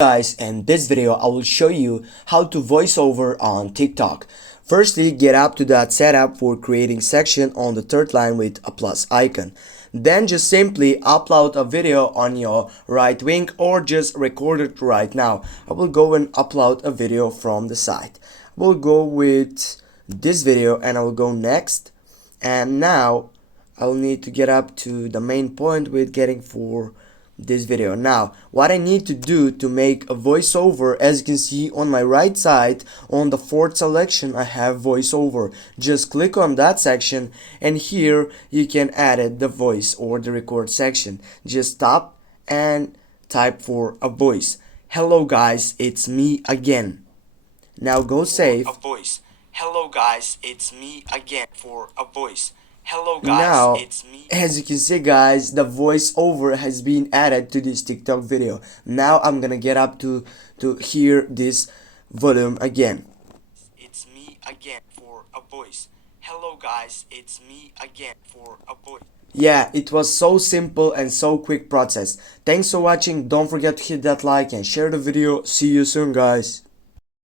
Guys, in this video I will show you how to voice over on TikTok. Firstly, get up to that setup for creating section on the third line with a plus icon. Then just simply upload a video on your right wing or just record it right now. I will go and upload a video from the site. I will go with this video and I will go next. And now I'll need to get up to the main point with getting for this video. Now what I need to do to make a voiceover, as you can see on my right side on the fourth selection I have voiceover. Just click on that section and here you can add it, the voice or the record section. Just stop and type for a voice. Hello guys, it's me again. Now go save. A voice. Hello guys, it's me again for a voice. Hello guys, Now, it's me. as you can see guys, the voiceover has been added to this TikTok video. Now I'm gonna get up to hear this volume again. It's me again for a voice. Hello guys, it's me again for a voice. Yeah, it was so simple and so quick process. Thanks for watching. Don't forget to hit that like and share the video. See you soon guys.